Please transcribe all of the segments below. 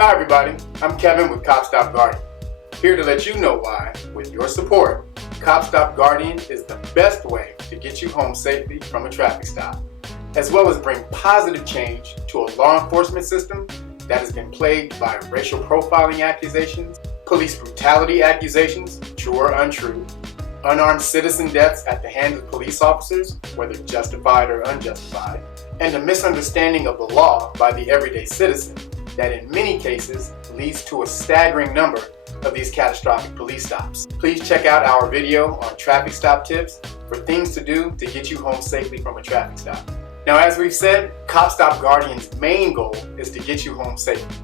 Hi everybody, I'm Kevin with Cop Stop Guardian, here to let you know why, with your support, Cop Stop Guardian is the best way to get you home safely from a traffic stop, as well as bring positive change to a law enforcement system that has been plagued by racial profiling accusations, police brutality accusations, true or untrue, unarmed citizen deaths at the hands of police officers, whether justified or unjustified, and a misunderstanding of the law by the everyday citizen that in many cases leads to a staggering number of these catastrophic police stops. Please check out our video on traffic stop tips for things to do to get you home safely from a traffic stop. Now, as we've said, Cop Stop Guardian's main goal is to get you home safely.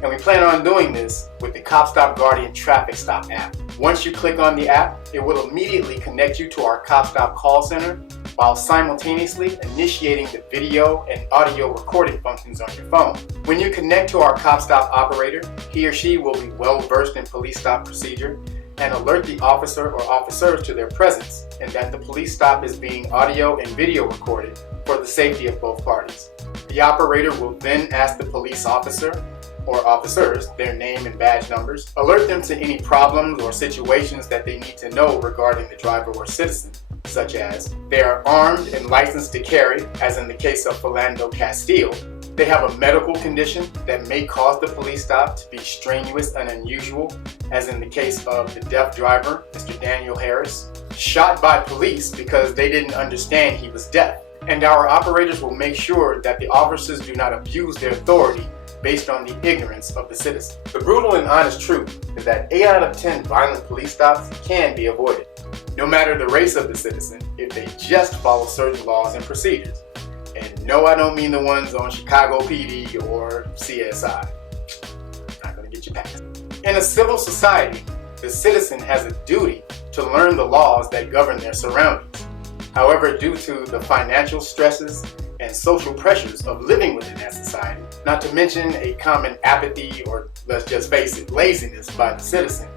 And we plan on doing this with the Cop Stop Guardian Traffic Stop app. Once you click on the app, it will immediately connect you to our Cop Stop call center while simultaneously initiating the video and audio recording functions on your phone. When you connect to our Cop Stop operator, he or she will be well versed in police stop procedure and alert the officer or officers to their presence and that the police stop is being audio and video recorded for the safety of both parties. The operator will then ask the police officer or officers their name and badge numbers, alert them to any problems or situations that they need to know regarding the driver or citizen, such as they are armed and licensed to carry, as in the case of Philando Castile, they have a medical condition that may cause the police stop to be strenuous and unusual, as in the case of the deaf driver, Mr. Daniel Harris, shot by police because they didn't understand he was deaf. And our operators will make sure that the officers do not abuse their authority based on the ignorance of the citizen. The brutal and honest truth is that 8 out of 10 violent police stops can be avoided, no matter the race of the citizen, if they just follow certain laws and procedures. And no, I don't mean the ones on Chicago PD or CSI. Not gonna get you past. In a civil society, the citizen has a duty to learn the laws that govern their surroundings. However, due to the financial stresses and social pressures of living within that society, not to mention a common apathy or, let's just face it, laziness by the citizen,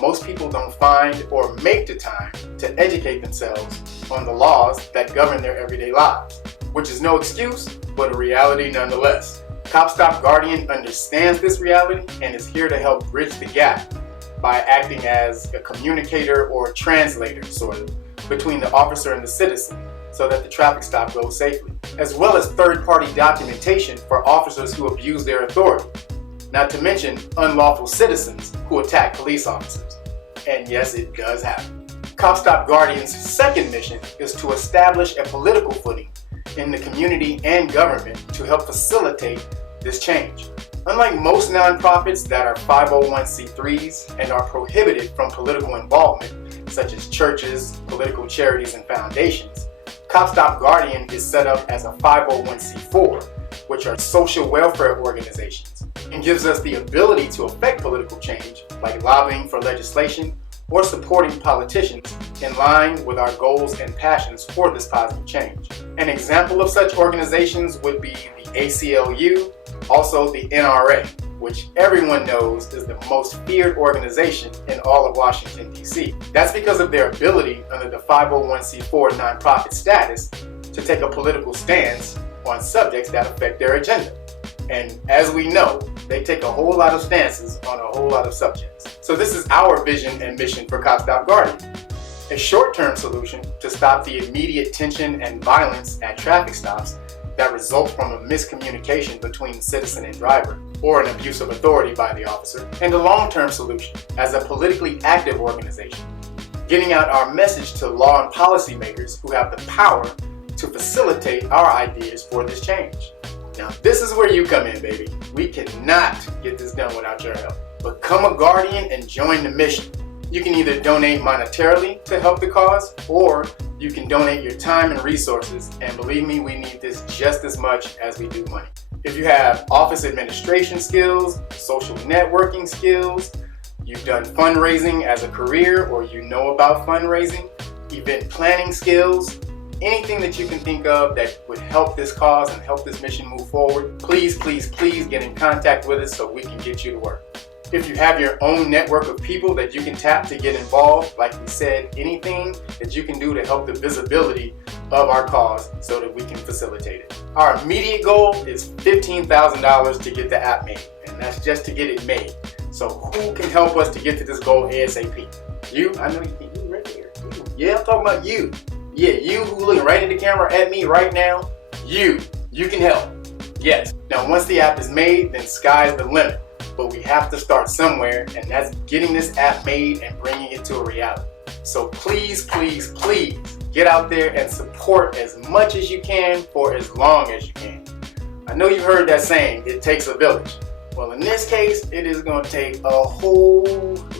most people don't find or make the time to educate themselves on the laws that govern their everyday lives, which is no excuse, but a reality nonetheless. Cop Stop Guardian understands this reality and is here to help bridge the gap by acting as a communicator or a translator, sort of, between the officer and the citizen so that the traffic stop goes safely, as well as third-party documentation for officers who abuse their authority, not to mention unlawful citizens who attack police officers. And yes, it does happen. Cop Stop Guardian's second mission is to establish a political footing in the community and government to help facilitate this change. Unlike most nonprofits that are 501c3s and are prohibited from political involvement, such as churches, political charities, and foundations, Cop Stop Guardian is set up as a 501c4, which are social welfare organizations, and gives us the ability to affect political change, like lobbying for legislation or supporting politicians in line with our goals and passions for this positive change. An example of such organizations would be the ACLU, also the NRA, which everyone knows is the most feared organization in all of Washington, D.C. That's because of their ability under the 501c4 nonprofit status to take a political stance on subjects that affect their agenda. And as we know, they take a whole lot of stances on a whole lot of subjects. So this is our vision and mission for Cop Stop Guardian. A short-term solution to stop the immediate tension and violence at traffic stops that result from a miscommunication between citizen and driver, or an abuse of authority by the officer, and a long-term solution as a politically active organization, getting out our message to law and policymakers who have the power to facilitate our ideas for this change. Now, this is where you come in, baby. We cannot get this done without your help. Become a guardian and join the mission. You can either donate monetarily to help the cause, or you can donate your time and resources, and believe me, we need this just as much as we do money. If you have office administration skills, social networking skills, you've done fundraising as a career, or you know about fundraising, event planning skills, anything that you can think of that would help this cause and help this mission move forward, please, please, please get in contact with us so we can get you to work. If you have your own network of people that you can tap to get involved, like we said, anything that you can do to help the visibility of our cause so that we can facilitate it. Our immediate goal is $15,000 to get the app made, and and that's just to get it made. So who can help us to get to this goal ASAP? You? I know you right there. You. Yeah, I'm talking about you. Yeah, you who looking right in the camera at me right now. You can help. Yes. Now once the app is made, then sky's the limit. But we have to start somewhere, and that's getting this app made and bringing it to a reality. So please, please, please get out there and support as much as you can for as long as you can. I know you heard that saying, it takes a village. Well, in this case, it is going to take a whole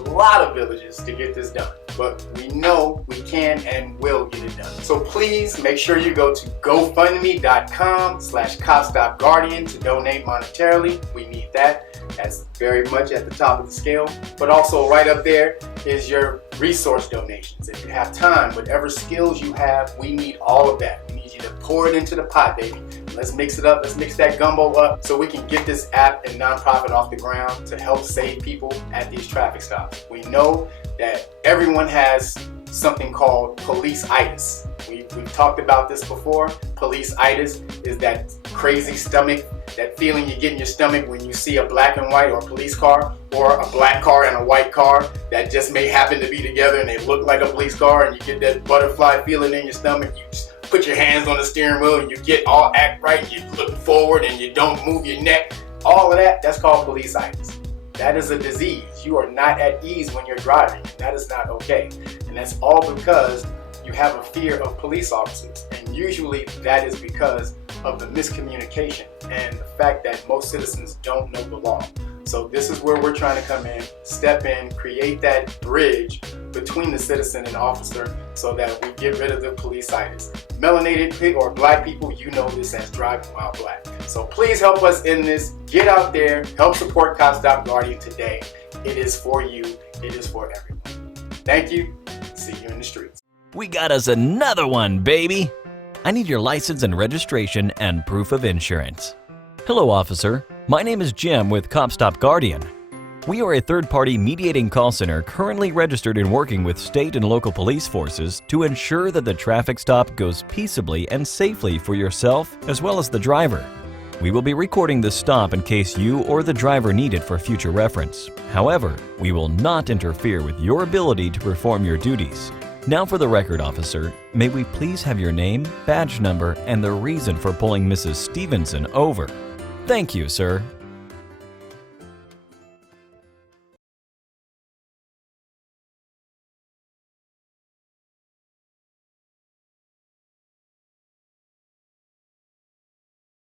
lot of villages to get this done. But we know we can and will get it done. So please make sure you go to gofundme.com/CopStopGuardian to donate monetarily. We need that. That's very much at the top of the scale. But also right up there is your resource donations. If you have time, whatever skills you have, we need all of that. We need you to pour it into the pot, baby. Let's mix it up. Let's mix that gumbo up so we can get this app and nonprofit off the ground to help save people at these traffic stops. We know that everyone has something called police-itis. We've talked about this before. Police-itis is that crazy stomach, that feeling you get in your stomach when you see a black and white or police car, or a black car and a white car that just may happen to be together and they look like a police car, and you get that butterfly feeling in your stomach. You just put your hands on the steering wheel and you get all act right, you look forward and you don't move your neck. All of that, that's called police-itis. That is a disease. You are not at ease when you're driving. That is not okay. And that's all because you have a fear of police officers. And usually that is because of the miscommunication and the fact that most citizens don't know the law. So this is where we're trying to come in, step in, create that bridge between the citizen and officer so that we get rid of the police-itis. Melanated or black people, you know this as driving while black. So please help us in this. Get out there, help support Cop Stop Guardian today. It is for you. It is for everyone. Thank you. See you in the streets. We got us another one, baby. I need your license and registration and proof of insurance. Hello, officer. My name is Jim with Cop Stop Guardian. We are a third-party mediating call center currently registered and working with state and local police forces to ensure that the traffic stop goes peaceably and safely for yourself as well as the driver. We will be recording this stop in case you or the driver need it for future reference. However, we will not interfere with your ability to perform your duties. Now for the record, officer, may we please have your name, badge number, and the reason for pulling Mrs. Stevenson over? Thank you, sir.